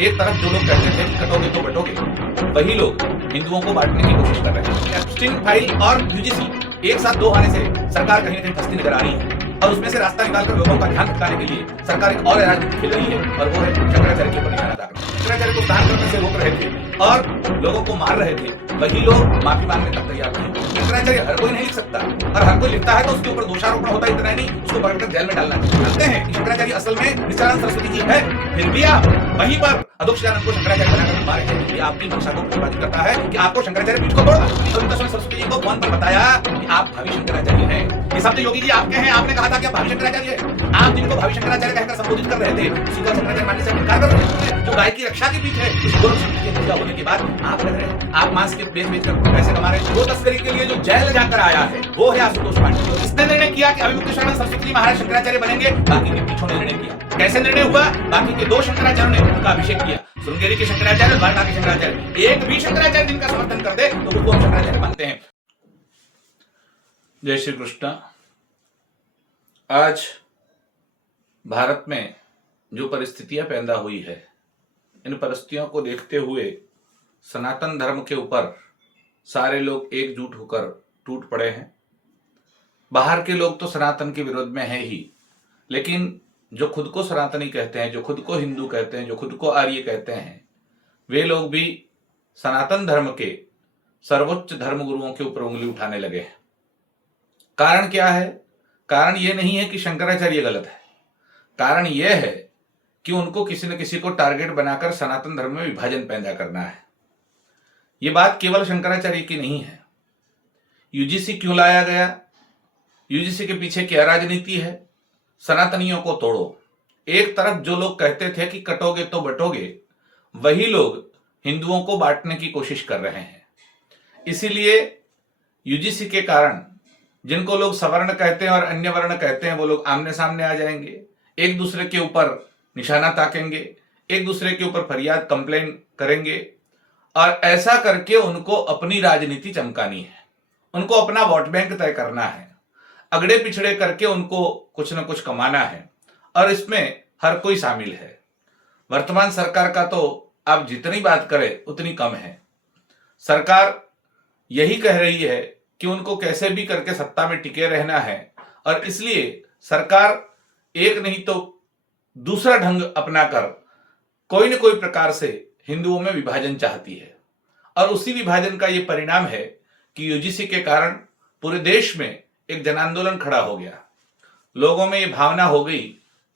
एक तरफ जो लोग कहते थे कि कटोगे तो बटोगे, वही लोग हिंदुओं को बांटने की कोशिश कर रहे हैं। एप्स्टीन फाइल और यूजीसी एक साथ दो आने से सरकार कहीं ना कहीं फंसती नजर आ रही है और उसमें से रास्ता निकालकर लोगों का ध्यान भटकाने के लिए सरकार एक और राजनीति खेल रही है और वो है शंकराचार्य के ऊपर निशाना साधना। शंकराचार्य को दान करने से रोक रहे थे और लोगों को मार रहे थे, वही लोग माफी मांगने तक तैयार नहीं। शंकराचार्य हर कोई नहीं लिख सकता और हर कोई लिखता है तो उसके ऊपर दोषारोपण होता है, इतना नहीं उसको पकड़कर जेल में डालना चाहिए। जानते हैं कि शंकराचार्य असल में नित्यानंद सरस्वती जी है, फिर भी आप वहीं पर अधोक्षजानंद को शंकराचार्य बनाकर मारे हैं। ये आपकी मंशा को प्रतिपादित करता है कि आपको शंकराचार्य पीठ को तोड़ना। तो नित्यानंद सरस्वती जी को फोन पर बताया कि आप भावी शंकराचार्य हैं। ये शब्द योगी जी आपके हैं, आपने कहा था कि आप भावी शंकराचार्य हैं। आप जिनको भावी शंकराचार्य कहकर संबोधित कर रहे थे उसी को शंकराचार्य मानने से इनकार कर रहे थे। जो गाय की रक्षा के पीछे है उस गोरख शक्ति के पूजा होने के बाद आप लग रहे हैं आप मांस के बेच कर पैसे कमा रहे हैं। वो तस्करी के लिए जो जेल जाकर आया है वो है आशुतोष पांडे। इसने निर्णय किया कि अभिमुक्तेश्वरानंद सरस्वती जी महाराज शंकराचार्य बनेंगे, बाकी के पीछों ने निर्णय किया। कैसे निर्णय हुआ? बाकी के दो शंकराचार्यों ने उनका अभिषेक किया, श्रृंगेरी के शंकराचार्य, द्वारका के शंकराचार्य। एक भी शंकराचार्य जिनका समर्थन कर दे तो उनको हम शंकराचार्य मानते हैं। जय श्री कृष्ण। आज भारत में जो परिस्थितियां पैदा हुई है, इन परिस्थितियों को देखते हुए सनातन धर्म के ऊपर सारे लोग एकजुट होकर टूट पड़े हैं। बाहर के लोग तो सनातन के विरोध में है ही, लेकिन जो खुद को सनातनी कहते हैं, जो खुद को हिंदू कहते हैं, जो खुद को आर्य कहते हैं, वे लोग भी सनातन धर्म के सर्वोच्च धर्म गुरुओं के ऊपर उंगली उठाने लगे हैं। कारण क्या है? कारण यह नहीं है कि शंकराचार्य गलत है, कारण यह है कि उनको किसी न किसी को टारगेट बनाकर सनातन धर्म में विभाजन पैदा करना है। यह बात केवल शंकराचार्य की नहीं है। यूजीसी क्यों लाया गया? यूजीसी के पीछे क्या राजनीति है? सनातनियों को तोड़ो। एक तरफ जो लोग कहते थे कि कटोगे तो बटोगे, वही लोग हिंदुओं को बांटने की कोशिश कर रहे हैं। इसीलिए यूजीसी के कारण जिनको लोग सवर्ण कहते हैं और अन्य वर्ण कहते हैं, वो लोग आमने सामने आ जाएंगे, एक दूसरे के ऊपर निशाना ताकेंगे, एक दूसरे के ऊपर फरियाद कंप्लेन करेंगे और ऐसा करके उनको अपनी राजनीति चमकानी है, उनको अपना वोट बैंक तय करना है, अगड़े पिछड़े करके उनको कुछ न कुछ कमाना है और इसमें हर कोई शामिल है। वर्तमान सरकार का तो आप जितनी बात करें उतनी कम है। सरकार यही कह रही है कि उनको कैसे भी करके सत्ता में टिके रहना है और इसलिए सरकार एक नहीं तो दूसरा ढंग अपनाकर कोई न कोई प्रकार से हिंदुओं में विभाजन चाहती है और उसी विभाजन का ये परिणाम है कि यूजीसी के कारण पूरे देश में एक जन आंदोलन खड़ा हो गया। लोगों में ये भावना हो गई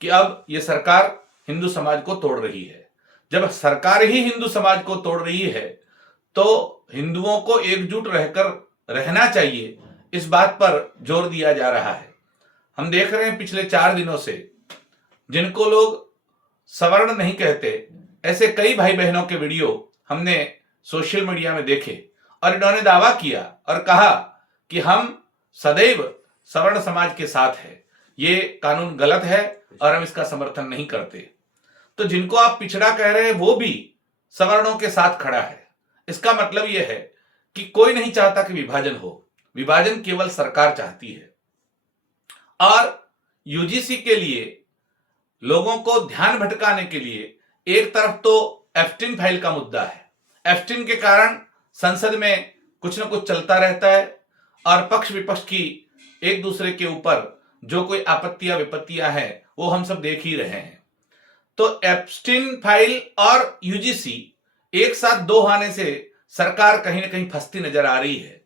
कि अब ये सरकार हिंदू समाज को तोड़ रही है। जब सरकार ही हिंदू समाज को तोड़ रही है तो हिंदुओं को एकजुट रहकर रहना चाहिए, इस बात पर जोर दिया जा रहा है। हम देख रहे हैं पिछले 4 दिनों से जिनको लोग सवर्ण नहीं कहते, ऐसे कई भाई बहनों के वीडियो हमने सोशल मीडिया में देखे और इन्होंने दावा किया और कहा कि हम सदैव सवर्ण समाज के साथ है, ये कानून गलत है और हम इसका समर्थन नहीं करते। तो जिनको आप पिछड़ा कह रहे हैं वो भी सवर्णों के साथ खड़ा है। इसका मतलब यह है कि कोई नहीं चाहता कि विभाजन हो, विभाजन केवल सरकार चाहती है। और यूजीसी के लिए लोगों को ध्यान भटकाने के लिए एक तरफ तो एप्स्टीन फाइल का मुद्दा है। एप्स्टीन के कारण संसद में कुछ न कुछ चलता रहता है और पक्ष विपक्ष की एक दूसरे के ऊपर जो कोई आपत्तियां विपत्तियां हैं वो हम सब देख ही रहे हैं। तो एप्स्टीन फाइल और यूजीसी एक साथ दो आने से सरकार कहीं ना कहीं फंसती नजर आ रही है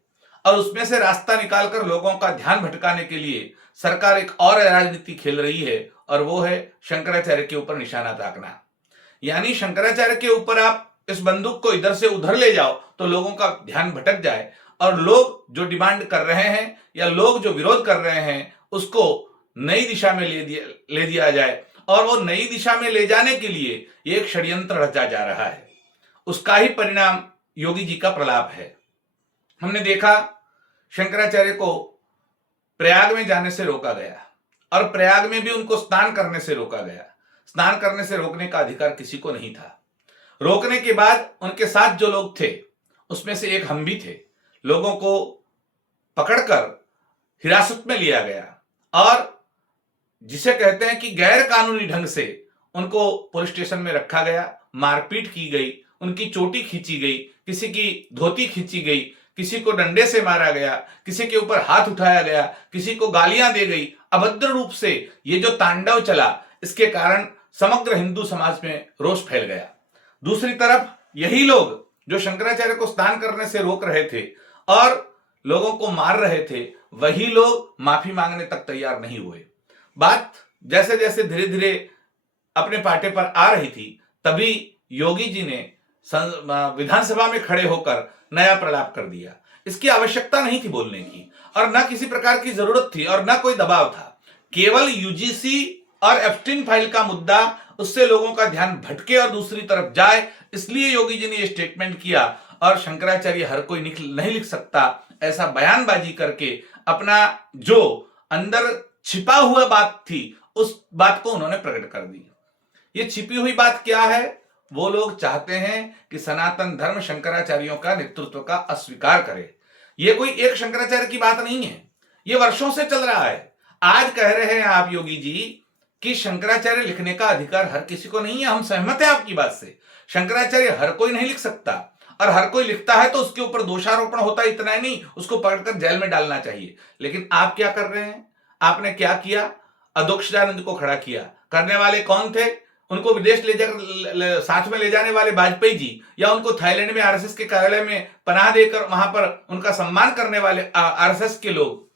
और उसमें से रास्ता निकालकर लोगों का ध्यान भटकाने के लिए सरकार एक और राजनीति खेल रही है और वो है शंकराचार्य के ऊपर निशाना ताकना। यानी शंकराचार्य के ऊपर आप इस बंदूक को इधर से उधर ले जाओ तो लोगों का ध्यान भटक जाए और लोग जो डिमांड कर रहे हैं या लोग जो विरोध कर रहे हैं उसको नई दिशा में ले दिया जाए और वो नई दिशा में ले जाने के लिए एक षड्यंत्र रचा जा रहा है। उसका ही परिणाम योगी जी का प्रलाप है। हमने देखा शंकराचार्य को प्रयाग में जाने से रोका गया और प्रयाग में भी उनको स्नान करने से रोका गया। स्नान करने से रोकने का अधिकार किसी को नहीं था। रोकने के बाद उनके साथ जो लोग थे उसमें से एक हम भी थे। लोगों को पकड़कर हिरासत में लिया गया और जिसे कहते हैं कि गैर कानूनी ढंग से उनको पुलिस स्टेशन में रखा गया, मारपीट की गई, उनकी चोटी खींची गई, किसी की धोती खींची गई, किसी को डंडे से मारा गया, किसी के ऊपर हाथ उठाया गया, किसी को गालियां दी गई, अभद्र रूप से ये जो तांडव चला, इसके कारण समग्र हिंदू समाज में रोष फैल गया। दूसरी तरफ यही लोग जो शंकराचार्य को स्नान करने से रोक रहे थे और लोगों को मार रहे थे, वही लोग माफी मांगने तक तैयार नहीं हुए। बात जैसे जैसे धीरे धीरे अपने पाटे पर आ रही थी, तभी योगी जी ने विधानसभा में खड़े होकर नया प्रलाप कर दिया। इसकी आवश्यकता नहीं थी बोलने की, और न किसी प्रकार की जरूरत थी और न कोई दबाव था। केवल यूजीसी और एप्स्टीन फाइल का मुद्दा, उससे लोगों का ध्यान भटके और दूसरी तरफ जाए, इसलिए योगी जी ने यह स्टेटमेंट किया और शंकराचार्य हर कोई नहीं लिख सकता ऐसा बयानबाजी करके अपना जो अंदर छिपा हुआ बात थी उस बात को उन्होंने प्रकट कर दी। ये छिपी हुई बात क्या है? वो लोग चाहते हैं कि सनातन धर्म शंकराचार्यों का नेतृत्व का अस्वीकार करे। ये कोई एक शंकराचार्य की बात नहीं है, ये वर्षों से चल रहा है। आज कह रहे हैं आप योगी जी कि शंकराचार्य लिखने का अधिकार हर किसी को नहीं है। हम सहमत हैं आपकी बात से, शंकराचार्य हर कोई नहीं लिख सकता, और हर कोई लिखता है तो उसके ऊपर दोषारोपण होता है, इतना ही नहीं, उसको पकड़कर जेल में डालना चाहिए। लेकिन आप क्या कर रहे हैं? आपने क्या किया? अधोक्षजानंद को खड़ा किया। करने वाले कौन थे? उनको विदेश ले जाकर साथ में ले जाने वाले वाजपेयी जी, या उनको थाईलैंड में आरएसएस के कार्यालय में पनाह देकर वहां पर उनका सम्मान करने वाले आरएसएस के लोग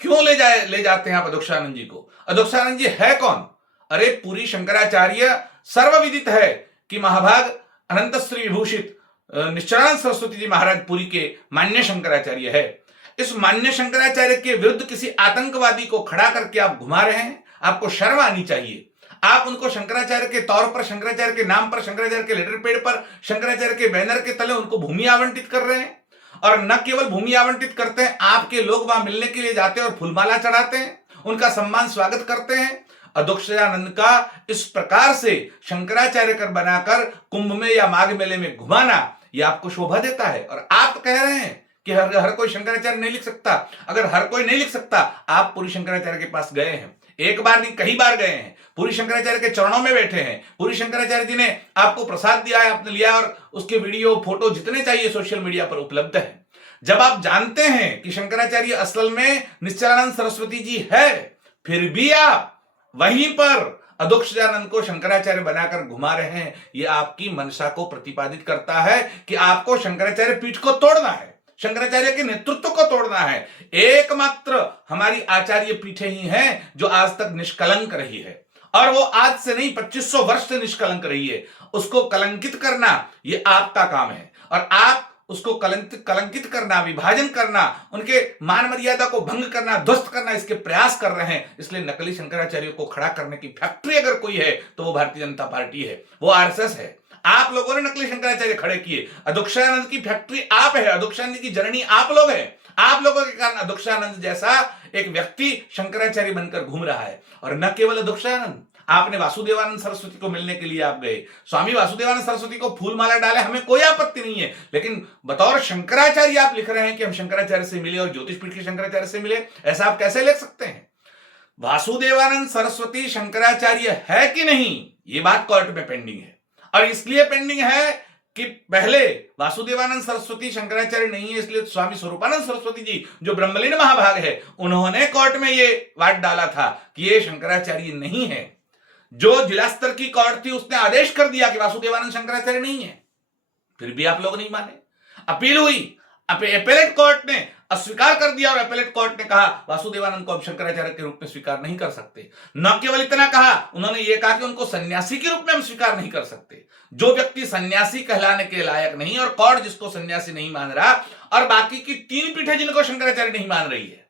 क्यों ले जाते हैं आप अधोक्षजानंद जी को? अधोक्षजानंद जी है कौन? अरे पूरी शंकराचार्य सर्वविदित है कि महाभाग अनंत श्री विभूषित निश्चलानंद सरस्वती जी महाराज पुरी के मान्य शंकराचार्य है। इस मान्य शंकराचार्य के विरुद्ध किसी आतंकवादी को खड़ा करके आप घुमा रहे हैं। आपको शर्म आनी चाहिए। आप उनको शंकराचार्य के तौर पर, शंकराचार्य के नाम पर, शंकराचार्य के लेटर पैड पर, शंकराचार्य के बैनर के तले उनको भूमि आवंटित कर रहे हैं। और न केवल भूमि आवंटित करते हैं, आपके लोग वहां मिलने के लिए जाते हैं और फूलमाला चढ़ाते हैं, उनका सम्मान स्वागत करते हैं। अधोक्षजानंद का इस प्रकार से शंकराचार्य कर बनाकर कुंभ में या माघ मेले में घुमाना, यह आपको शोभा देता है। और आप कह रहे हैं कि हर कोई शंकराचार्य नहीं लिख सकता। अगर हर कोई नहीं लिख सकता, आप पूरी शंकराचार्य के पास गए हैं, एक बार नहीं कई बार गए हैं, पूरी शंकराचार्य के चरणों में बैठे हैं, पूरी शंकराचार्य जी ने आपको प्रसाद दिया है, आपने लिया, और उसके वीडियो फोटो जितने चाहिए सोशल मीडिया पर उपलब्ध है। जब आप जानते हैं कि शंकराचार्य असल में निश्चलानंद सरस्वती जी है, फिर भी आप वहीं पर अधोक्षजानंद को शंकराचार्य बनाकर घुमा रहे हैं, यह आपकी मंशा को प्रतिपादित करता है कि आपको शंकराचार्य पीठ को तोड़ना है, शंकराचार्य के नेतृत्व को तोड़ना है। एकमात्र हमारी आचार्य पीठे ही हैं जो आज तक निष्कलंक रही है, और वो आज से नहीं 2500 वर्ष से निष्कलंक रही है। उसको कलंकित करना ये आपका काम है, और आप उसको कलंकित करना, विभाजन करना, उनके मान मर्यादा को भंग करना, ध्वस्त करना, इसके प्रयास कर रहे हैं। इसलिए नकली शंकराचार्य को खड़ा करने की फैक्ट्री अगर कोई है तो वो भारतीय जनता पार्टी है, वो आरएसएस है। आप लोगों ने नकली शंकराचार्य खड़े किए। अधोक्षजानंद की फैक्ट्री आप है, अधोक्षजानंद की जननी आप लोग हैं। आप लोगों के कारण अधोक्षजानंद जैसा एक व्यक्ति शंकराचार्य बनकर घूम रहा है। और न केवल अधोक्षजानंद, आपने वासुदेवानंद सरस्वती को मिलने के लिए आप गए, स्वामी वासुदेवानंद सरस्वती को फूल माला डाले, हमें कोई आपत्ति नहीं है। लेकिन बतौर शंकराचार्य आप लिख रहे हैं कि हम शंकराचार्य से मिले और ज्योतिष पीठ के शंकराचार्य से मिले, ऐसा आप कैसे लिख सकते हैं? वासुदेवानंद सरस्वती शंकराचार्य है कि नहीं, ये बात कोर्ट में पेंडिंग है। और इसलिए पेंडिंग है कि पहले वासुदेवानंद सरस्वती शंकराचार्य नहीं है, इसलिए स्वामी स्वरूपानंद सरस्वती जी जो ब्रह्मलीन महाभाग है, उन्होंने कोर्ट में ये वाद डाला था कि ये शंकराचार्य नहीं है। जो जिला स्तर की कोर्ट थी उसने आदेश कर दिया कि वासुदेवानंद शंकराचार्य नहीं है, फिर भी आप लोग नहीं माने। अपील हुई, एपेलेट कोर्ट ने अस्वीकार कर दिया, और एपेलेट कोर्ट ने कहा वासुदेवानंद को अब शंकराचार्य के रूप में स्वीकार नहीं कर सकते। न केवल इतना कहा, उन्होंने यह कहा कि उनको सन्यासी के रूप में हम स्वीकार नहीं कर सकते। जो व्यक्ति सन्यासी कहलाने के लायक नहीं, और कोर्ट जिसको सन्यासी नहीं मान रहा, और बाकी की 3 पीठें जिनको शंकराचार्य नहीं मान रही है,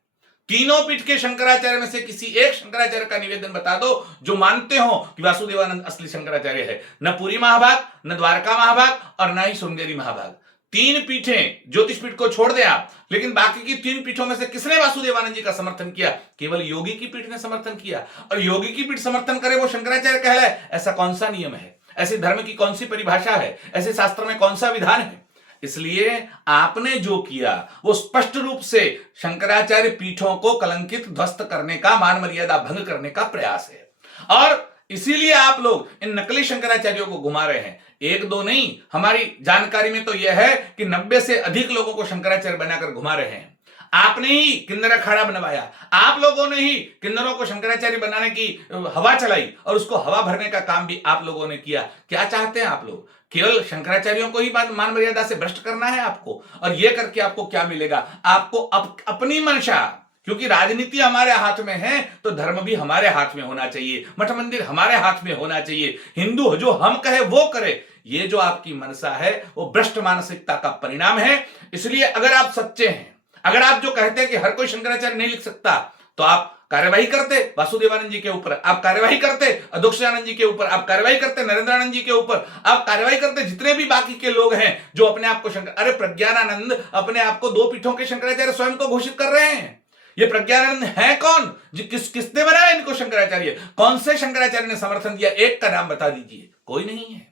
तीनों पीठ के शंकराचार्य में से किसी एक शंकराचार्य का निवेदन बता दो जो मानते हो कि वासुदेवानंद असली शंकराचार्य है। न पुरी महाभाग, न द्वारका महाभाग, और न ही श्रृंगेरी महाभाग। 3 पीठें, ज्योतिष पीठ को छोड़ दें आप, लेकिन बाकी की 3 पीठों में से किसने वासुदेवानंद जी का समर्थन किया? केवल योगी की पीठ ने समर्थन किया। और योगी की पीठ समर्थन करे वो शंकराचार्य कहलाए, ऐसा कौन सा नियम है? ऐसे धर्म की कौन सी परिभाषा है? ऐसे शास्त्र में कौन सा विधान है? इसलिए आपने जो किया वो स्पष्ट रूप से शंकराचार्य पीठों को कलंकित, ध्वस्त करने का, मान मर्यादा भंग करने का प्रयास है। और इसीलिए आप लोग इन नकली शंकराचार्यों को घुमा रहे हैं। एक दो नहीं, हमारी जानकारी में तो यह है कि 90 से अधिक लोगों को शंकराचार्य बनाकर घुमा रहे हैं। आपने ही किन्नर अखाड़ा बनवाया, आप लोगों ने ही किन्नरों को शंकराचार्य बनाने की हवा चलाई और उसको हवा भरने का काम भी आप लोगों ने किया। क्या चाहते हैं आप लोग? केवल शंकराचार्यों को ही मान मर्यादा से भ्रष्ट करना है आपको, और यह करके आपको क्या मिलेगा? आपको अपनी मंशा, क्योंकि राजनीति हमारे हाथ में है तो धर्म भी हमारे हाथ में होना चाहिए, मठ मंदिर हमारे हाथ में होना चाहिए, हिंदू जो हम कहे वो करे। ये जो आपकी मनसा है वो भ्रष्ट मानसिकता का परिणाम है। इसलिए अगर आप सच्चे हैं, अगर आप जो कहते हैं कि हर कोई शंकराचार्य नहीं लिख सकता, तो आप कार्यवाही करते वासुदेवानंद जी के ऊपर, आप कार्यवाही करते अधोक्षानंद जी के ऊपर, आप कार्यवाही करते नरेंद्रानंद जी के ऊपर, आप कार्यवाही करते जितने भी बाकी के लोग हैं जो अपने आप को अरे प्रज्ञानानंद अपने आप को 2 पीठों के शंकराचार्य स्वयं को घोषित कर रहे हैं। ये प्रज्ञानंद है कौन? किसने बनाया इनको शंकराचार्य? कौन से शंकराचार्य ने समर्थन दिया? एक का नाम बता दीजिए। कोई नहीं है।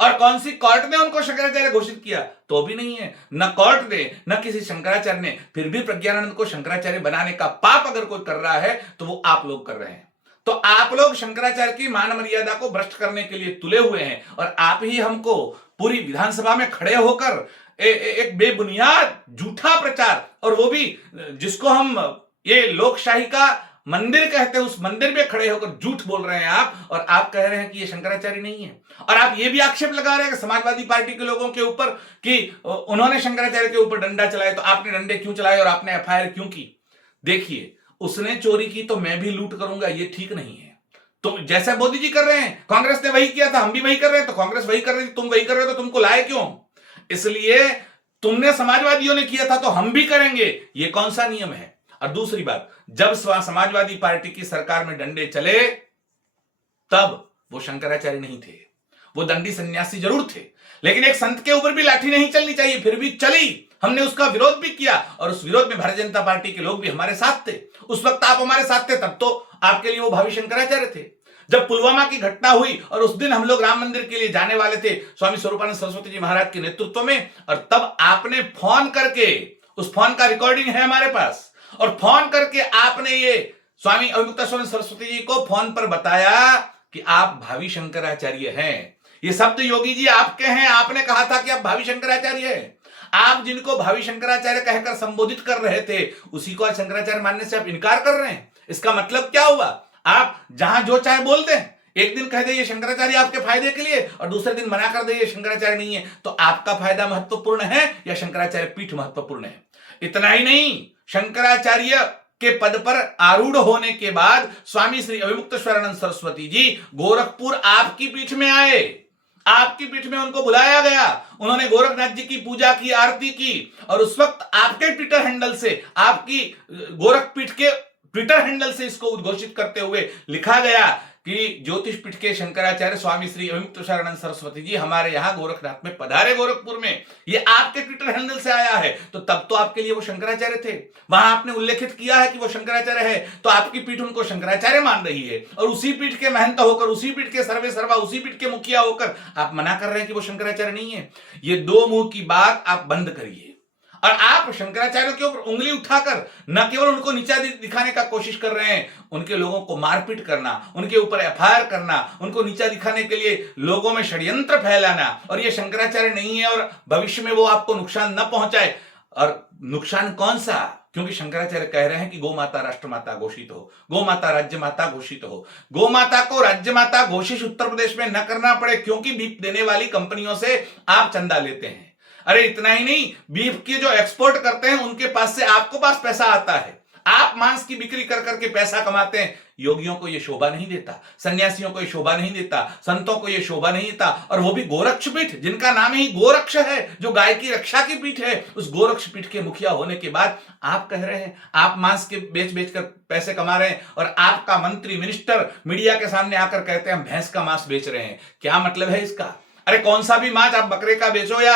और कौन सी कोर्ट ने उनको शंकराचार्य घोषित किया? तो भी नहीं है। न कोर्ट ने न किसी शंकराचार्य ने। फिर भी प्रज्ञानंद को शंकराचार्य बनाने का पाप अगर कोई कर रहा है तो वो आप लोग कर रहे हैं। तो आप लोग शंकराचार्य की मान मर्यादा को भ्रष्ट करने के लिए तुले हुए हैं, और आप ही हमको पूरी विधानसभा में खड़े होकर एक बेबुनियाद झूठा प्रचार, और वो भी जिसको हम ये लोकशाही का मंदिर कहते हैं, उस मंदिर में खड़े होकर झूठ बोल रहे हैं आप, और आप कह रहे हैं कि ये शंकराचार्य नहीं है। और आप ये भी आक्षेप लगा रहे हैं कि समाजवादी पार्टी के लोगों के ऊपर कि उन्होंने शंकराचार्य के ऊपर डंडा चलाया, तो आपने डंडे क्यों चलाए और आपने एफआईआर क्यों की? देखिए, उसने चोरी की तो मैं भी लूट करूंगा, ये ठीक नहीं है। तो जैसा मोदी जी कर रहे हैं, कांग्रेस ने वही किया था, हम भी वही कर रहे हैं, तो कांग्रेस वही कर रही थी, तुम वही कर रहे हो, तो तुमको लाए क्यों? इसलिए तुमने समाजवादियों ने किया था तो हम भी करेंगे, ये कौन सा नियम है? और दूसरी बात, जब समाजवादी पार्टी की सरकार में डंडे चले तब वो शंकराचार्य नहीं थे, वो दंडी सन्यासी जरूर थे, लेकिन एक संत के ऊपर भी लाठी नहीं चलनी चाहिए, फिर भी चली। हमने उसका विरोध भी किया, और उस विरोध में भारतीय जनता पार्टी के लोग भी हमारे साथ थे। उस वक्त आप हमारे साथ थे, तब तो आपके लिए वो भावी शंकराचार्य थे। जब पुलवामा की घटना हुई और उस दिन हम लोग राम मंदिर के लिए जाने वाले थे स्वामी स्वरूपानंद सरस्वती जी महाराज के नेतृत्व में, और तब आपने फोन करके, उस फोन का रिकॉर्डिंग है हमारे पास, और फोन करके आपने ये स्वामी अविमुक्तानंद सरस्वती जी को फोन पर बताया कि आप भावी शंकराचार्य हैं। ये शब्द योगी जी आपके हैं, आपने कहा था कि आप भावी शंकराचार्य हैं। आप जिनको भावी शंकराचार्य कहकर संबोधित कर रहे थे, उसी को आज शंकराचार्य मानने से आप इनकार कर रहे हैं। इसका मतलब क्या हुआ? आप जहां जो चाहे बोल दें, एक दिन कह दे ये शंकराचार्य आपके फायदे के लिए, और दूसरे दिन मना कर दे ये शंकराचार्य नहीं है। तो आपका फायदा महत्वपूर्ण है या शंकराचार्य पीठ महत्वपूर्ण है? इतना ही नहीं, शंकराचार्य के पद पर आरूढ़ होने के बाद स्वामी श्री अविमुक्तेश्वरानंद सरस्वती जी गोरखपुर आपकी पीठ में आए, आपकी पीठ में उनको बुलाया गया, उन्होंने गोरखनाथ जी की पूजा की, आरती की, और उस वक्त आपके ट्विटर हैंडल से, आपकी गोरखपीठ के ट्विटर हैंडल से इसको उद्घोषित करते हुए लिखा गया कि ज्योतिष पीठ के शंकराचार्य स्वामी श्री अविमुक्तेश्वरानंद सरस्वती जी हमारे यहां गोरखनाथ में पधारे, गोरखपुर में। ये आपके ट्विटर हैंडल से आया है, तो तब तो आपके लिए वो शंकराचार्य थे। वहां आपने उल्लेखित किया है कि वो शंकराचार्य है, तो आपकी पीठ उनको शंकराचार्य मान रही है, और उसी पीठ के महंत होकर, उसी पीठ के सर्वे सर्वा, उसी पीठ के मुखिया होकर आप मना कर रहे हैं कि वो शंकराचार्य नहीं है। ये दो मुंह की बात आप बंद करिए। और आप शंकराचार्य के ऊपर उंगली उठाकर न केवल उनको नीचा दिखाने का कोशिश कर रहे हैं, उनके लोगों को मारपीट करना, उनके ऊपर एफआईआर करना, उनको नीचा दिखाने के लिए लोगों में षड्यंत्र फैलाना, और ये शंकराचार्य नहीं है और भविष्य में वो आपको नुकसान न पहुंचाए। और नुकसान कौन सा? क्योंकि शंकराचार्य कह रहे हैं कि गौ माता राष्ट्र माता घोषित हो, गौ माता राज्य माता घोषित हो। गौ माता को राज्य माता घोषित उत्तर प्रदेश में न करना पड़े, क्योंकि बीफ देने वाली कंपनियों से आप चंदा लेते हैं। अरे इतना ही नहीं, बीफ की जो एक्सपोर्ट करते हैं उनके पास से आपको पास पैसा आता है, आप मांस की बिक्री कर करके पैसा कमाते हैं। योगियों को यह शोभा नहीं देता, सन्यासियों को यह शोभा नहीं देता, संतों को यह शोभा नहीं देता, और वो भी गोरक्ष पीठ, जिनका नाम ही गोरक्ष है, जो गाय की रक्षा की पीठ है, उस गोरक्ष पीठ के मुखिया होने के बाद आप कह रहे हैं आप मांस के बेच कर पैसे कमा रहे हैं, और आपका मंत्री मिनिस्टर मीडिया के सामने आकर कहते हैं हम भैंस का मांस बेच रहे हैं। क्या मतलब है इसका? अरे कौन सा भी मांस, आप बकरे का बेचो या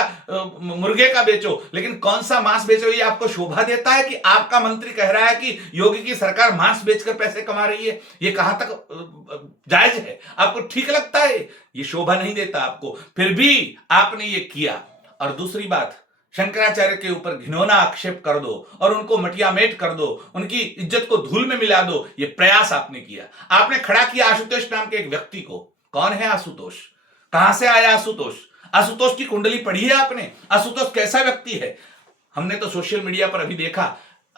मुर्गे का बेचो, लेकिन कौन सा मांस बेचो, ये आपको शोभा देता है कि आपका मंत्री कह रहा है कि योगी की सरकार मांस बेचकर पैसे कमा रही है? ये कहां तक जायज है? आपको ठीक लगता है? ये शोभा नहीं देता आपको, फिर भी आपने ये किया। और दूसरी बात, शंकराचार्य के ऊपर घिनौना आक्षेप कर दो और उनको मटियामेट कर दो, उनकी इज्जत को धूल में मिला दो, ये प्रयास आपने किया। आपने खड़ा किया आशुतोष नाम के एक व्यक्ति को। कौन है आशुतोष? कहां से आया आशुतोष? आशुतोष की कुंडली पढ़ी है आपने? आशुतोष कैसा व्यक्ति है? हमने तो सोशल मीडिया पर अभी देखा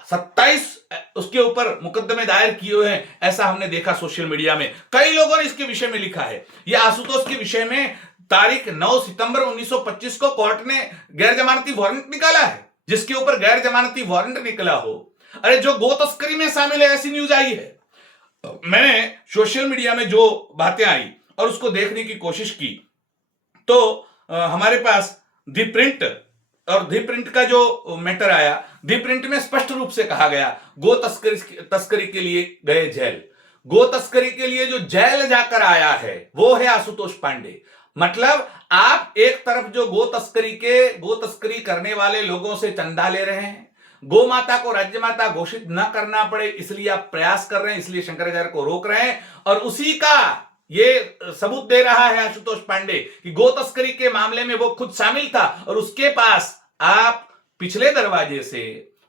27 उसके ऊपर मुकदमे दायर किए हुए हैं, ऐसा हमने देखा सोशल मीडिया में। कई लोगों ने इसके विषय में लिखा है। यह आशुतोष के विषय में तारीख 9 सितंबर 1925 को कोर्ट ने गैर जमानती वारंट निकाला है, जिसके ऊपर गैर जमानती वारंट निकला हो। अरे जो गो तस्करी में शामिल है, ऐसी न्यूज आई है। मैंने सोशल मीडिया में जो बातें आई और उसको देखने की कोशिश की, तो हमारे पास दी प्रिंट और दी प्रिंट का जो मैटर आया, दी प्रिंट में स्पष्ट रूप से कहा गया गो तस्करी के लिए गए जेल। गो तस्करी के लिए जो जेल जाकर आया है वो है आशुतोष पांडे। मतलब आप एक तरफ जो गो तस्करी करने वाले लोगों से चंदा ले रहे हैं, गो माता को राज्य माता घोषित न करना पड़े इसलिए आप प्रयास कर रहे हैं, इसलिए शंकराचार्य को रोक रहे हैं, और उसी का ये सबूत दे रहा है आशुतोष पांडे कि गो तस्करी के मामले में वो खुद शामिल था और उसके पास आप पिछले दरवाजे से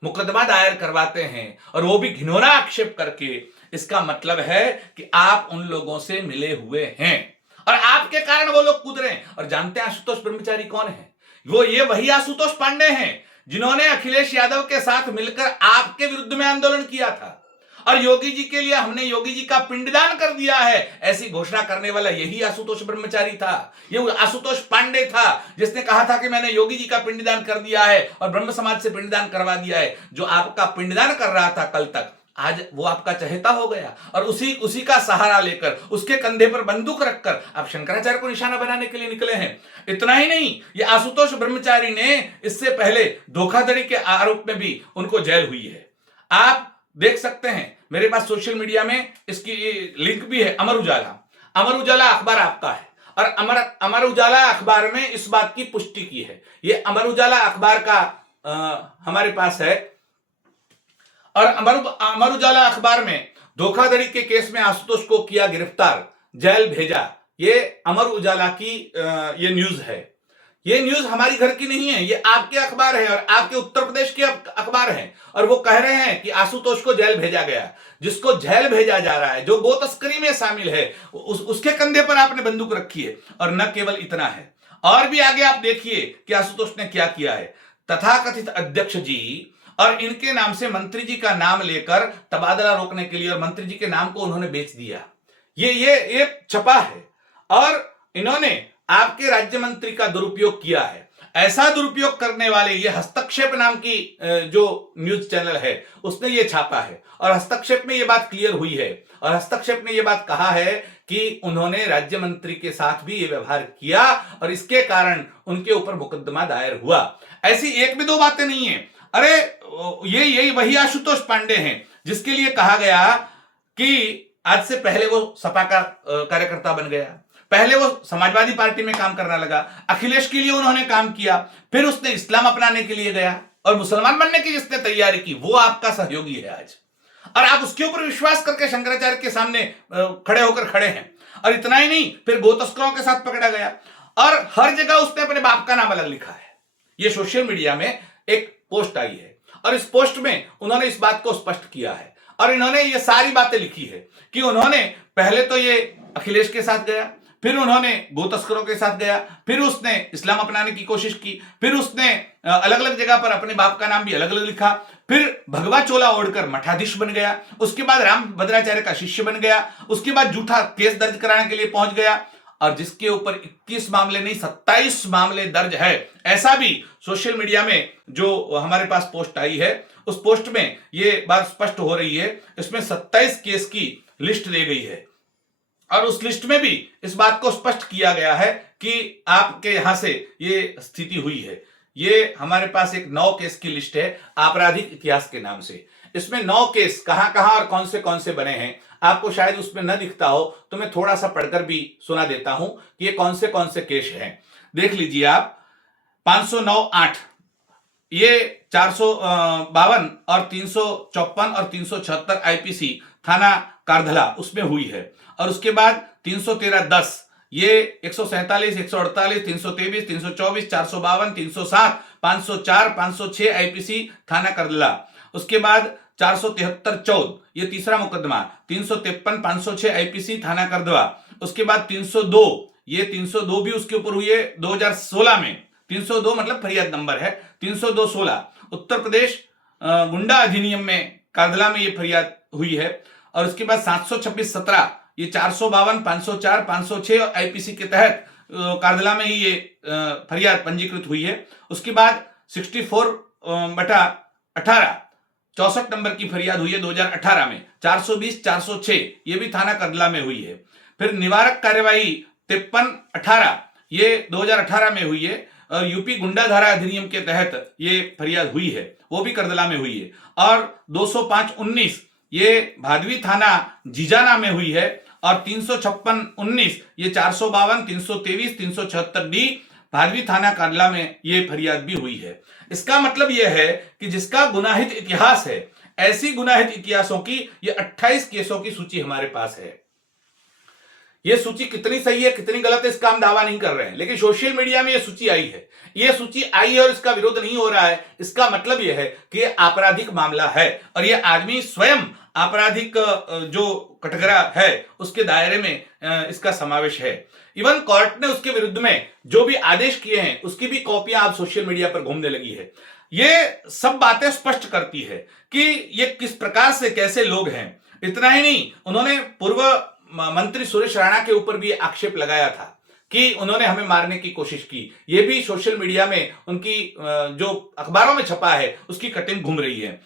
मुकदमा दायर करवाते हैं, और वो भी घिनौना आक्षेप करके। इसका मतलब है कि आप उन लोगों से मिले हुए हैं और आपके कारण वो लोग कूद रहे हैं। और जानते हैं आशुतोष ब्रह्मचारी कौन है? वो ये वही आशुतोष पांडे हैं जिन्होंने अखिलेश यादव के साथ मिलकर आपके विरुद्ध में आंदोलन किया था, और योगी जी के लिए हमने योगी जी का पिंडदान कर दिया है, ऐसी घोषणा करने वाला यही आशुतोष ब्रह्मचारी था। ये आशुतोष पांडे था जिसने कहा था कि मैंने योगी जी का पिंडदान कर दिया है और ब्रह्म समाज से पिंडदान करवा दिया है। जो आपका पिंडदान कर रहा था कल तक, आज वो आपका चहेता हो गया, और उसी का सहारा लेकर, उसके कंधे पर बंदूक रखकर आप शंकराचार्य को निशाना बनाने के लिए निकले हैं। इतना ही नहीं, ये आशुतोष ब्रह्मचारी ने इससे पहले धोखाधड़ी के आरोप में भी उनको जेल हुई है। आप देख सकते हैं, मेरे पास सोशल मीडिया में इसकी लिंक भी है। अमर उजाला अखबार आपका है, और अमर उजाला अखबार में इस बात की पुष्टि की है। ये अमर उजाला अखबार का हमारे पास है, और अमर उजाला अखबार में धोखाधड़ी के केस में आशुतोष को किया गिरफ्तार, जेल भेजा, ये अमर उजाला की ये न्यूज है। ये न्यूज हमारी घर की नहीं है, ये आपके अखबार है और आपके उत्तर प्रदेश के अखबार हैं, और वो कह रहे हैं कि आशुतोष को जेल भेजा गया। जिसको जेल भेजा जा रहा है, जो गो तस्करी में शामिल है, उसके कंधे पर आपने बंदूक रखी है। और न केवल इतना है, और भी आगे आप देखिए कि आशुतोष ने क्या किया है। तथाकथित अध्यक्ष जी और इनके नाम से मंत्री जी का नाम लेकर तबादला रोकने के लिए, और मंत्री जी के नाम को उन्होंने बेच दिया। ये छपा है, और इन्होंने आपके राज्य मंत्री का दुरुपयोग किया है। ऐसा दुरुपयोग करने वाले, ये हस्तक्षेप नाम की जो न्यूज चैनल है उसने ये छापा है, और हस्तक्षेप में ये बात क्लियर हुई है, और हस्तक्षेप में ये बात कहा है कि उन्होंने राज्य मंत्री के साथ भी ये व्यवहार किया और इसके कारण उनके ऊपर मुकदमा दायर हुआ। ऐसी एक भी दो बातें नहीं है। अरे यही वही आशुतोष पांडे हैं जिसके लिए कहा गया कि आज से पहले वो सपा का कार्यकर्ता बन गया, पहले वो समाजवादी पार्टी में काम करने लगा, अखिलेश के लिए उन्होंने काम किया, फिर उसने इस्लाम अपनाने के लिए गया और मुसलमान बनने की जिसने तैयारी की वो आपका सहयोगी है आज, और आप उसके ऊपर विश्वास करके शंकराचार्य के सामने खड़े होकर खड़े हैं। और इतना ही नहीं, फिर गो तस्करों के साथ पकड़ा गया, और हर जगह उसने अपने बाप का नाम अलग लिखा है। ये सोशल मीडिया में एक पोस्ट आई है, और इस पोस्ट में उन्होंने इस बात को स्पष्ट किया है, और इन्होंने ये सारी बातें लिखी है कि उन्होंने पहले तो ये अखिलेश के साथ गया, फिर उन्होंने गो तस्करों के साथ गया, फिर उसने इस्लाम अपनाने की कोशिश की, फिर उसने अलग अलग जगह पर अपने बाप का नाम भी अलग अलग लिखा, फिर भगवा चोला ओढ़कर मठाधीश बन गया, उसके बाद राम भद्राचार्य का शिष्य बन गया, उसके बाद झूठा केस दर्ज कराने के लिए पहुंच गया, और जिसके ऊपर 21 मामले नहीं 27 मामले दर्ज है। ऐसा भी सोशल मीडिया में जो हमारे पास पोस्ट आई है, उस पोस्ट में ये बात स्पष्ट हो रही है। इसमें 27 केस की लिस्ट दी गई है, और उस लिस्ट में भी इस बात को स्पष्ट किया गया है कि आपके यहां से ये स्थिति हुई है। ये हमारे पास एक 9 केस की लिस्ट है आपराधिक इतिहास के नाम से। इसमें 9 केस कहां कहां और कौन से बने हैं, आपको शायद उसमें न दिखता हो तो मैं थोड़ा सा पढ़कर भी सुना देता हूं कि ये कौन से केस हैं। देख लीजिए आप, 509(8), ये 452 और 354 और 376 आईपीसी थाना कारधला उसमें हुई है, और उसके बाद 313(10), ये 147, 148, 323, 324, 452, 307, 504, 506 आईपीसी थाना करदला। उसके बाद 473(14), ये तीसरा मुकदमा, 353, 506 आईपीसी थाना करदवा। उसके बाद 302, ये 302 भी उसके ऊपर हुई है 2016 में। 302 मतलब फरियाद नंबर है 302/16। उत्तर प्रदेश गुंडा अधिनियम में कारदला में ये फरियाद हुई है। और उसके बाद 726/17 ये 452, 504, 506 और आईपीसी के तहत कारदला में ही ये फरियाद पंजीकृत हुई है। उसके बाद 64/18 64 नंबर की फरियाद हुई है 2018 में। 420, 406 ये भी थाना कारदला में हुई है। फिर निवारक कार्यवाही 53/18 ये 2018 में हुई है और यूपी गुंडा धारा अधिनियम के तहत ये फरियाद हुई है, वो भी करदला में हुई है। और 205/19 ये भादवी थाना जीजाना में हुई है। और 356/19 ये 452, 323, 376D भादवी थाना कारदला में ये फरियाद भी हुई है। इसका मतलब यह है कि जिसका गुनाहित इतिहास है, ऐसी गुनाहित इतिहासों की ये 28 केसों की सूची हमारे पास है। ये सूची कितनी सही है कितनी गलत है इसका हम दावा नहीं कर रहे हैं, लेकिन सोशल मीडिया में ये सूची आई है। ये सूची आई है और इसका विरोध नहीं हो रहा है। इसका मतलब यह है कि ये आपराधिक मामला है और ये आदमी स्वयं आपराधिक जो कटघरा है उसके दायरे में इसका समावेश है। इवन कोर्ट ने उसके विरुद्ध में जो भी आदेश किए हैं उसकी भी कॉपियां आप सोशल मीडिया पर घूमने लगी है। ये सब बातें स्पष्ट करती है कि ये किस प्रकार से कैसे लोग हैं। इतना ही नहीं, उन्होंने पूर्व मंत्री सुरेश राणा के ऊपर भी आक्षेप लगाया था कि उन्होंने हमें मारने की कोशिश की। ये भी सोशल मीडिया में उनकी जो अखबारों में छपा है उसकी कटिंग घूम रही है।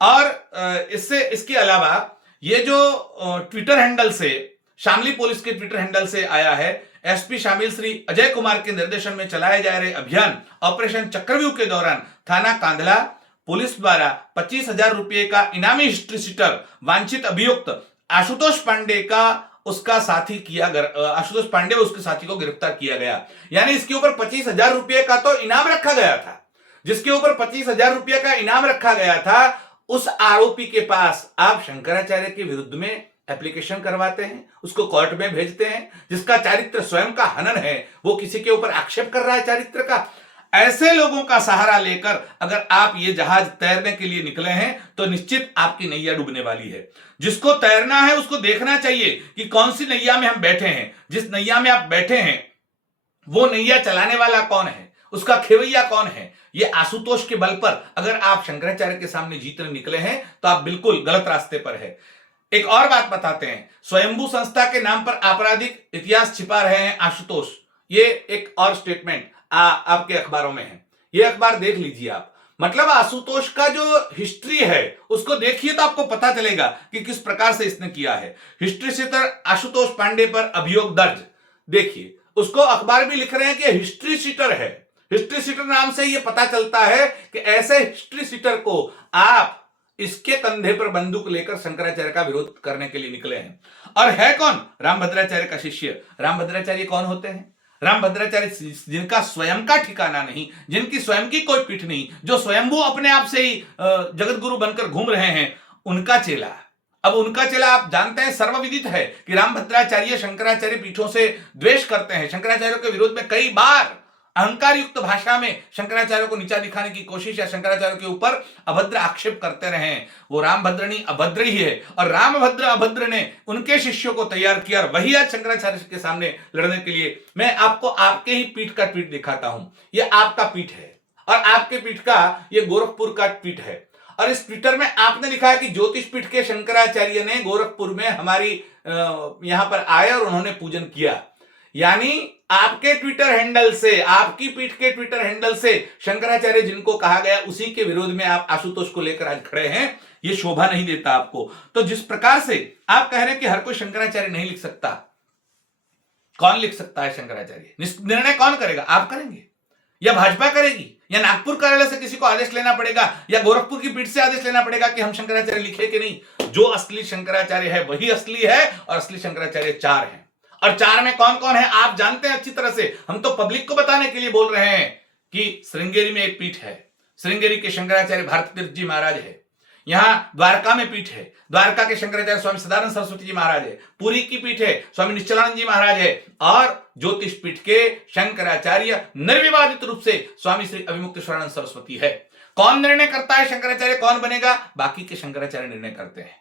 और इसके अलावा ये जो ट्विटर हैंडल से, शामली पुलिस के ट्विटर हैंडल से आया है, एसपी शामिल श्री अजय कुमार के निर्देशन में चलाए जा रहे अभियान ऑपरेशन चक्रव्यूह के दौरान थाना कांधला पुलिस द्वारा 25,000 रुपए का इनामी हिस्ट्री सीटर वांछित अभियुक्त आशुतोष पांडे का उसका साथी आशुतोष पांडे उसके साथी को गिरफ्तार किया गया। यानी इसके ऊपर 25,000 रुपए का तो इनाम रखा गया था। जिसके ऊपर 25,000 रुपए का इनाम रखा गया था उस आरोपी के पास आप शंकराचार्य के विरुद्ध में एप्लीकेशन करवाते हैं, उसको कोर्ट में भेजते हैं, जिसका चारित्र स्वयं का हनन है, वो किसी के ऊपर आक्षेप कर रहा है चारित्र का। ऐसे लोगों का सहारा लेकर अगर आप ये जहाज तैरने के लिए निकले हैं तो निश्चित आपकी नैया डूबने वाली है। जिसको तैरना है उसको देखना चाहिए कि कौन सी नैया में हम बैठे हैं। जिस नैया में आप बैठे हैं वो नैया चलाने वाला कौन है, उसका खेवैया कौन है। ये आशुतोष के बल पर अगर आप शंकराचार्य के सामने जीतने निकले हैं तो आप बिल्कुल गलत रास्ते पर है। एक और बात बताते हैं, स्वयंभू संस्था के नाम पर आपराधिक इतिहास छिपा रहे हैं आशुतोष। ये एक और स्टेटमेंट आपके अखबारों में है, ये अखबार देख लीजिए आप। मतलब आशुतोष का जो हिस्ट्री है उसको देखिए तो आपको पता चलेगा कि किस प्रकार से इसने किया है। हिस्ट्री सीटर आशुतोष पांडे पर अभियोग दर्ज, देखिए उसको अखबार भी लिख रहे हैं कि हिस्ट्री सीटर है। हिस्ट्री सीटर नाम से ये पता चलता है कि ऐसे हिस्ट्री सीटर को आप इसके कंधे पर बंदूक लेकर शंकराचार्य का विरोध करने के लिए निकले हैं। और है कौन? रामभद्राचार्य का शिष्य। रामभद्राचार्य कौन होते हैं? रामभद्राचार्य जिनका स्वयं का ठिकाना नहीं, जिनकी स्वयं की कोई पीठ नहीं, जो स्वयंभू अपने आप से ही जगत गुरु बनकर घूम रहे हैं, उनका चेला। अब उनका चेला आप जानते हैं, सर्वविदित है कि रामभद्राचार्य शंकराचार्य पीठों से द्वेष करते हैं। शंकराचार्य के विरोध में कई बार अहंकार युक्त भाषा में शंकराचार्य को नीचा दिखाने की कोशिश या शंकराचार्य के ऊपर अभद्र आक्षेप करते रहे। वो रामभद्रनी अभद्र ही है और रामभद्र अभद्र ने उनके शिष्यों को तैयार किया और वही आज शंकराचार्य के सामने लड़ने के लिए। मैं आपको आपके ही पीठ का ट्वीट दिखाता हूं। ये आपका पीठ है और आपके पीठ का ये गोरखपुर का ट्वीट है। और इस ट्विटर में आपने लिखा है कि ज्योतिष पीठ के शंकराचार्य ने गोरखपुर में हमारी यहां पर आए और उन्होंने पूजन किया। यानी आपके ट्विटर हैंडल से, आपकी पीठ के ट्विटर हैंडल से शंकराचार्य जिनको कहा गया उसी के विरोध में आप आशुतोष को लेकर आज खड़े हैं। ये शोभा नहीं देता आपको। तो जिस प्रकार से आप कह रहे हैं कि हर कोई शंकराचार्य नहीं लिख सकता, कौन लिख सकता है शंकराचार्य? निर्णय कौन करेगा? आप करेंगे या भाजपा करेगी या नागपुर कार्यालय से किसी को आदेश लेना पड़ेगा या गोरखपुर की पीठ से आदेश लेना पड़ेगा कि हम शंकराचार्य लिखे कि नहीं? जो असली शंकराचार्य है वही असली है और असली शंकराचार्य 4 हैं। और 4 में कौन कौन है आप जानते हैं अच्छी तरह से। हम तो पब्लिक को बताने के लिए बोल रहे हैं कि श्रृंगेरी में एक पीठ है, श्रृंगेरी के शंकराचार्य भारती तीर्थ जी महाराज है। यहां द्वारका में पीठ है, द्वारका के शंकराचार्य स्वामी सदानंद सरस्वती जी महाराज है। पुरी की पीठ है, स्वामी निश्चलानंद जी महाराज है। और ज्योतिष पीठ के शंकराचार्य निर्विवादित रूप से स्वामी श्री अभिमुक्तेश्वरानंद सरस्वती है। कौन निर्णय करता है शंकराचार्य कौन बनेगा? बाकी के शंकराचार्य निर्णय करते हैं।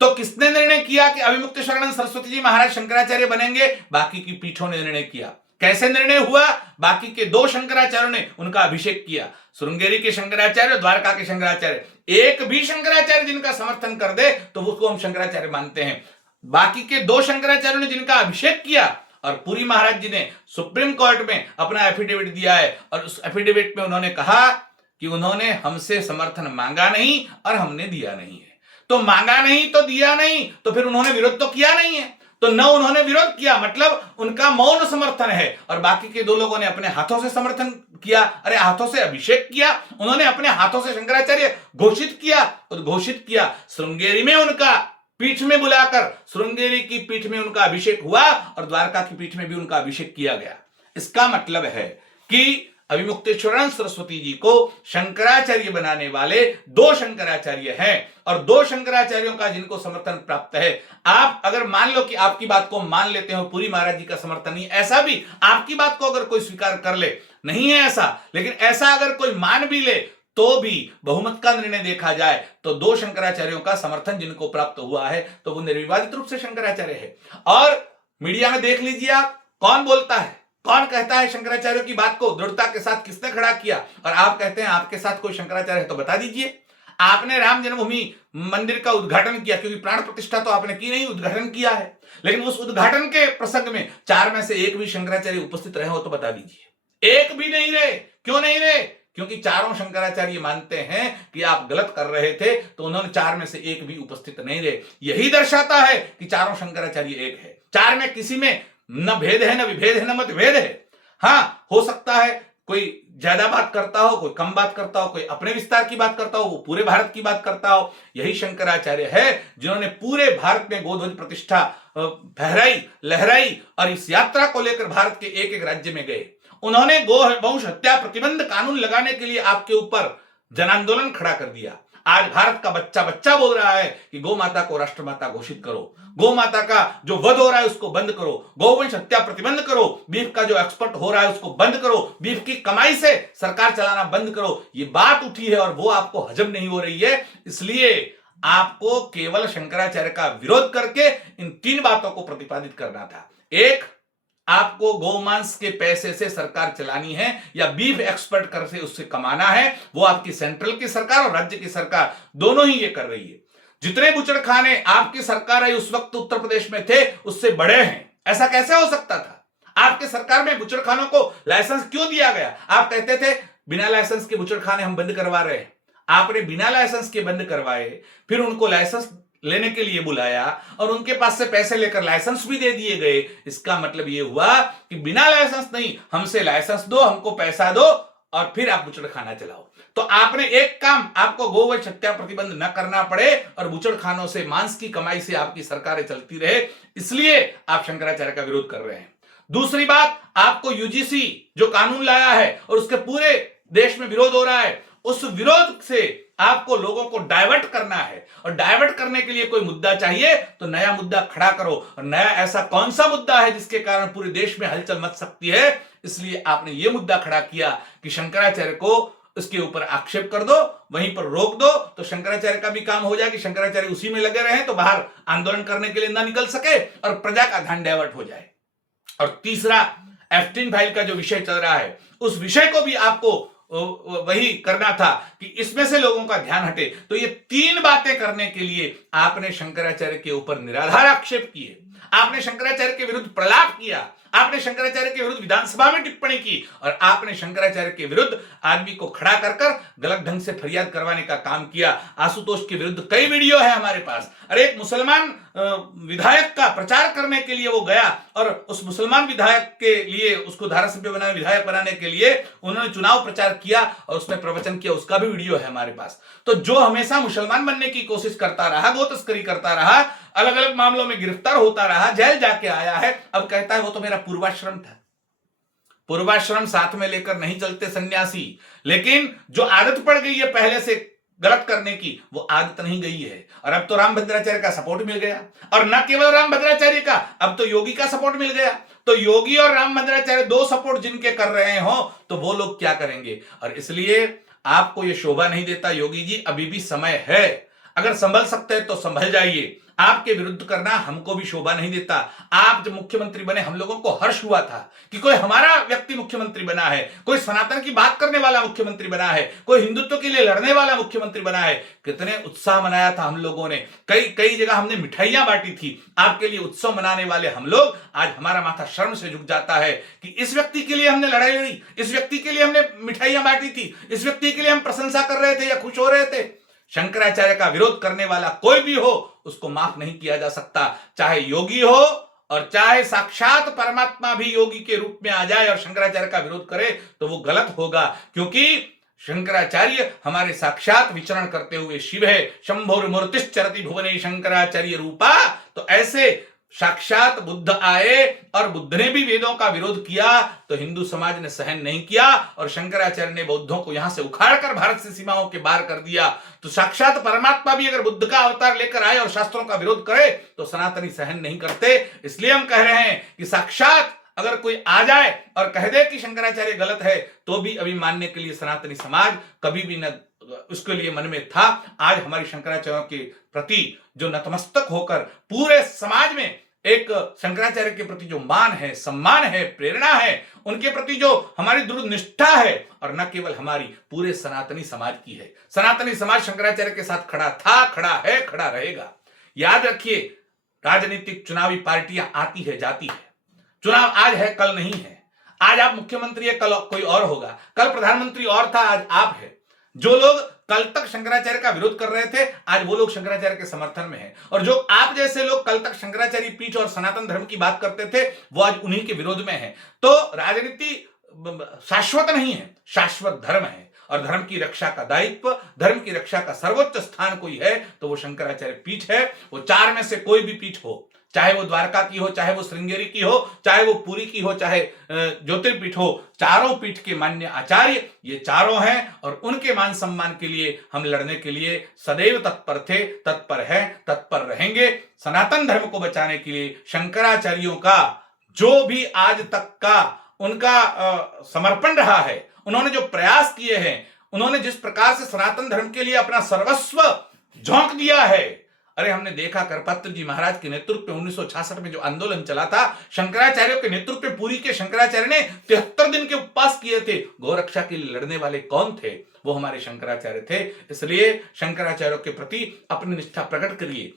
तो किसने निर्णय किया कि अभिमुक्तेश्वरानंद सरस्वती जी महाराज शंकराचार्य बनेंगे? बाकी की पीठों ने निर्णय किया। कैसे निर्णय हुआ? बाकी के 2 शंकराचार्यों ने उनका अभिषेक किया। श्रृंगेरी के शंकराचार्य और द्वारका के शंकराचार्य, एक भी शंकराचार्य जिनका समर्थन कर दे तो उसको हम शंकराचार्य मानते हैं। बाकी के 2 शंकराचार्यों ने जिनका अभिषेक किया, और पुरी महाराज जी ने सुप्रीम कोर्ट में अपना एफिडेविट दिया है, और उस एफिडेविट में उन्होंने कहा कि उन्होंने हमसे समर्थन मांगा नहीं और हमने दिया नहीं है। तो मांगा नहीं तो दिया नहीं, तो फिर उन्होंने विरोध तो किया नहीं है। तो न उन्होंने विरोध किया, मतलब उनका मौन समर्थन है, और बाकी के 2 लोगों ने अपने हाथों से समर्थन किया। अरे हाथों से अभिषेक किया, उन्होंने अपने हाथों से शंकराचार्य घोषित किया, उद्घोषित किया। श्रृंगेरी में उनका पीठ में बुलाकर, श्रृंगेरी की पीठ में उनका अभिषेक हुआ और द्वारका की पीठ में भी उनका अभिषेक किया गया। इसका मतलब है कि अभिमुक्तेश्वरानंद सरस्वती जी को शंकराचार्य बनाने वाले 2 शंकराचार्य हैं, और 2 शंकराचार्यों का जिनको समर्थन प्राप्त है। आप अगर मान लो कि आपकी बात को मान लेते हो, पुरी महाराज जी का समर्थन नहीं, ऐसा भी आपकी बात को अगर कोई स्वीकार कर ले, नहीं है ऐसा, लेकिन ऐसा अगर कोई मान भी ले तो भी बहुमत का निर्णय देखा जाए तो 2 शंकराचार्यों का समर्थन जिनको प्राप्त हुआ है तो वो निर्विवादित रूप से शंकराचार्य है। और मीडिया में देख लीजिए आप, कौन बोलता है, कौन कहता है शंकराचार्यों की बात को दृढ़ता के साथ किसने खड़ा किया? और आप कहते हैं आपके साथ कोई शंकराचार्य है तो बता दीजिए। आपने राम जन्मभूमि मंदिर का उद्घाटन किया, क्योंकि प्राण प्रतिष्ठा तो आपने की नहीं, उद्घाटन किया है, लेकिन उस उद्घाटन के प्रसंग में 4 में से 1 भी शंकराचार्य उपस्थित रहे हो तो बता दीजिए। 1 भी नहीं रहे। क्यों नहीं रहे? क्योंकि चारों शंकराचार्य मानते हैं कि आप गलत कर रहे थे, तो उन्होंने 4 में से 1 भी उपस्थित नहीं रहे। यही दर्शाता है कि चारों शंकराचार्य एक है। 4 में किसी में न भेद है, न विभेद है, न मतभेद है। हाँ, हो सकता है कोई ज्यादा बात करता हो, कोई कम बात करता हो, कोई अपने विस्तार की बात करता हो, वो पूरे भारत की बात करता हो। यही शंकराचार्य है जिन्होंने पूरे भारत में गोध्वज प्रतिष्ठा फहराई, लहराई, और इस यात्रा को लेकर भारत के एक एक राज्य में गए। उन्होंने गौवंश हत्या प्रतिबंध कानून लगाने के लिए आपके ऊपर जन आंदोलन खड़ा कर दिया। आज भारत का बच्चा बच्चा बोल रहा है कि गौ माता को राष्ट्रमाता घोषित करो, गौ माता का जो वध हो रहा है उसको बंद करो, गौवंश हत्या प्रतिबंध करो, बीफ का जो एक्सपोर्ट हो रहा है उसको बंद करो, बीफ की कमाई से सरकार चलाना बंद करो। ये बात उठी है और वो आपको हजम नहीं हो रही है, इसलिए आपको केवल शंकराचार्य का विरोध करके इन 3 बातों को प्रतिपादित करना था। 1, आपको गोमांस के पैसे से सरकार चलानी है या बीफ एक्सपोर्ट कर से उससे कमाना है, वो आपकी सेंट्रल की सरकार और राज्य की सरकार दोनों ही ये कर रही है। जितने बुचड़खाने आपकी सरकार आई उस वक्त उत्तर प्रदेश में थे उससे बड़े हैं। ऐसा कैसे हो सकता था? आपके सरकार में बुचड़खानों को लाइसेंस क्यों दिया गया? आप कहते थे बिना लाइसेंस के बुचड़खाने हम बंद करवा रहे हैं। आपने बिना लाइसेंस के बंद करवाए, फिर उनको लाइसेंस लेने के लिए बुलाया और उनके पास से पैसे लेकर लाइसेंस भी दे दिए गए। इसका मतलब यह हुआ कि बिना लाइसेंस नहीं, हमसे लाइसेंस दो, हमको पैसा दो और फिर आप बुचड़खाना चलाओ। तो आपने एक काम, आपको गोवंश हत्या प्रतिबंध न करना पड़े और बुचड़खानों से मांस की कमाई से आपकी सरकारें चलती रहे, इसलिए आप शंकराचार्य का विरोध कर रहे हैं। दूसरी बात, आपको यूजीसी जो कानून लाया है और उसके पूरे देश में विरोध हो रहा है, उस विरोध से आपको लोगों को डाइवर्ट करना है और डाइवर्ट करने के लिए कोई मुद्दा चाहिए तो नया मुद्दा खड़ा करो। और नया ऐसा कौन सा मुद्दा है जिसके कारण पूरे देश में हलचल मच सकती है? इसलिए आपने यह मुद्दा खड़ा किया कि शंकराचार्य को इसके ऊपर आक्षेप कर दो, वहीं पर रोक दो, तो शंकराचार्य का भी काम हो जाए कि शंकराचार्य उसी में लगे रहे तो बाहर आंदोलन करने के लिए ना निकल सके और प्रजा का ध्यान डाइवर्ट हो जाए। और तीसरा, एफ-3 फाइल का जो विषय चल रहा है उस विषय को भी आपको वही करना था कि इसमें से लोगों का ध्यान हटे। तो ये 3 बातें करने के लिए आपने शंकराचार्य के ऊपर निराधार आक्षेप किए, आपने शंकराचार्य के विरुद्ध प्रलाप किया, आपने शंकराचार्य के विरुद्ध विधानसभा में टिप्पणी की और आपने शंकराचार्य के विरुद्ध आदमी को खड़ा कर गलत ढंग से फरियाद करवाने का काम किया। आशुतोष के विरुद्ध कई वीडियो है हमारे पास। अरे एक मुसलमान विधायक का प्रचार करने के लिए वो गया और उस मुसलमान विधायक के लिए, उसको धारासभ्य बनाने, विधायक बनाने के लिए उन्होंने चुनाव प्रचार किया और उसमें प्रवचन किया, उसका भी वीडियो है हमारे पास। तो जो हमेशा मुसलमान बनने की कोशिश करता रहा, गो तस्करी करता रहा, अलग अलग मामलों में गिरफ्तार होता रहा, जेल जाके आया है, अब कहता है वो तो मेरा पूर्वाश्रम था। पूर्वाश्रम साथ में लेकर नहीं चलते सन्यासी, लेकिन जो आदत पड़ गई है पहले से गलत करने की, वो आदत नहीं गई है। और अब तो रामभद्राचार्य का सपोर्ट मिल गया, और न केवल रामभद्राचार्य का, अब तो योगी का सपोर्ट मिल गया। तो योगी और रामभद्राचार्य 2 सपोर्ट जिनके कर रहे हो तो वो लोग क्या करेंगे? और इसलिए आपको ये शोभा नहीं देता। योगी जी, अभी भी समय है, अगर संभल सकते हैं तो संभल जाइए। आपके विरुद्ध करना हमको भी शोभा नहीं देता। आप जब मुख्यमंत्री बने हम लोगों को हर्ष हुआ था कि कोई हमारा व्यक्ति मुख्यमंत्री बना है, कोई सनातन की बात करने वाला मुख्यमंत्री बना है, कोई हिंदुत्व के लिए लड़ने वाला मुख्यमंत्री बना है। कितने उत्साह मनाया था हम लोगों ने, कई कई जगह हमने मिठाइयां बांटी थी। आपके लिए उत्सव मनाने वाले हम लोग, आज हमारा माथा शर्म से झुक जाता है कि इस व्यक्ति के लिए हमने लड़ाई लड़ी, इस व्यक्ति के लिए हमने मिठाइयां बांटी थी, इस व्यक्ति के लिए हम प्रशंसा कर रहे थे या खुश हो रहे थे। शंकराचार्य का विरोध करने वाला कोई भी हो उसको माफ नहीं किया जा सकता, चाहे योगी हो और चाहे साक्षात परमात्मा भी योगी के रूप में आ जाए और शंकराचार्य का विरोध करे तो वो गलत होगा, क्योंकि शंकराचार्य हमारे साक्षात विचरण करते हुए शिव है। शंभुर्मूर्तिश्चरति भुवने शंकराचार्य रूपा। तो ऐसे साक्षात बुद्ध आए और बुद्ध ने भी वेदों का विरोध किया तो हिंदू समाज ने सहन नहीं किया और शंकराचार्य ने बौद्धों को यहां से उखाड़कर भारत से सीमाओं के बाहर कर दिया। तो साक्षात परमात्मा भी अगर बुद्ध का अवतार लेकर आए और शास्त्रों का विरोध करे तो सनातनी सहन नहीं करते। इसलिए हम कह रहे हैं कि साक्षात अगर कोई आ जाए और कह दे कि शंकराचार्य गलत है तो भी अभी मानने के लिए सनातनी समाज कभी भी न उसके लिए मन में था। आज हमारी शंकराचार्यों के प्रति जो नतमस्तक होकर पूरे समाज में एक शंकराचार्य के प्रति जो मान है, सम्मान है, प्रेरणा है, उनके प्रति जो हमारी दृढ़ निष्ठा है और न केवल हमारी पूरे सनातनी समाज की है। सनातनी समाज शंकराचार्य के साथ खड़ा था, खड़ा है, खड़ा रहेगा। याद रखिए, राजनीतिक चुनावी पार्टियां आती है, जाती है। चुनाव आज है, कल नहीं है। आज आप मुख्यमंत्री है, कल कोई और होगा, कल प्रधानमंत्री और था, आज आप है। जो लोग कल तक शंकराचार्य का विरोध कर रहे थे आज वो लोग शंकराचार्य के समर्थन में हैं, और जो आप जैसे लोग कल तक शंकराचार्य पीठ और सनातन धर्म की बात करते थे वो आज उन्हीं के विरोध में हैं। तो राजनीति शाश्वत नहीं है, शाश्वत धर्म है और धर्म की रक्षा का दायित्व, धर्म की रक्षा का सर्वोच्च स्थान कोई है तो वो शंकराचार्य पीठ है। वो चार में से कोई भी पीठ हो, चाहे वो द्वारका की हो, चाहे वो श्रृंगेरी की हो, चाहे वो पुरी की हो, चाहे ज्योतिर्पीठ हो, चारों पीठ के मान्य आचार्य ये चारों हैं और उनके मान सम्मान के लिए हम लड़ने के लिए सदैव तत्पर थे, तत्पर हैं, तत्पर रहेंगे। सनातन धर्म को बचाने के लिए शंकराचार्यों का जो भी आज तक का उनका समर्पण रहा है, उन्होंने जो प्रयास किए हैं, उन्होंने जिस प्रकार से सनातन धर्म के लिए अपना सर्वस्व झोंक दिया है। अरे हमने देखा करपत्र जी महाराज के नेतृत्व में 1966 में जो आंदोलन चला था, शंकराचार्यों के नेतृत्व में पुरी के शंकराचार्य ने 73 दिन के उपवास किए थे। गौरक्षा के लिए लड़ने वाले कौन थे? वो हमारे शंकराचार्य थे। इसलिए शंकराचार्यों के प्रति अपनी निष्ठा प्रकट करिए,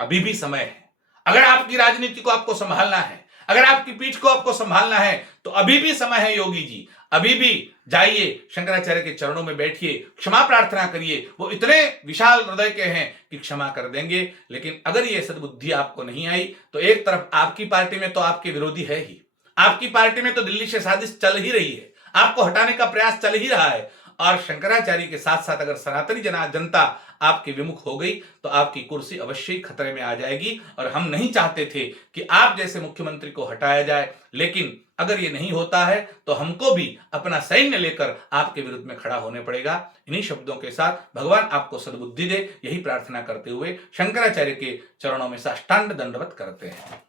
अभी भी समय है। अगर आपकी राजनीति को आपको संभालना है, अगर आपकी पीठ को आपको संभालना है तो अभी भी समय है योगी जी। अभी भी जाइए शंकराचार्य के चरणों में बैठिए, क्षमा प्रार्थना करिए। वो इतने विशाल हृदय के हैं कि क्षमा कर देंगे। लेकिन अगर ये सद्बुद्धि आपको नहीं आई तो एक तरफ आपकी पार्टी में तो आपके विरोधी है ही, आपकी पार्टी में तो दिल्ली से साजिश चल ही रही है, आपको हटाने का प्रयास चल ही रहा है, और शंकराचार्य के साथ साथ अगर सनातनी जनता आपके विमुख हो गई तो आपकी कुर्सी अवश्य ही खतरे में आ जाएगी। और हम नहीं चाहते थे कि आप जैसे मुख्यमंत्री को हटाया जाए, लेकिन अगर ये नहीं होता है तो हमको भी अपना सैन्य लेकर आपके विरुद्ध में खड़ा होने पड़ेगा। इन्हीं शब्दों के साथ भगवान आपको सद्बुद्धि दे, यही प्रार्थना करते हुए शंकराचार्य के चरणों में साष्टांग दंडवत करते हैं।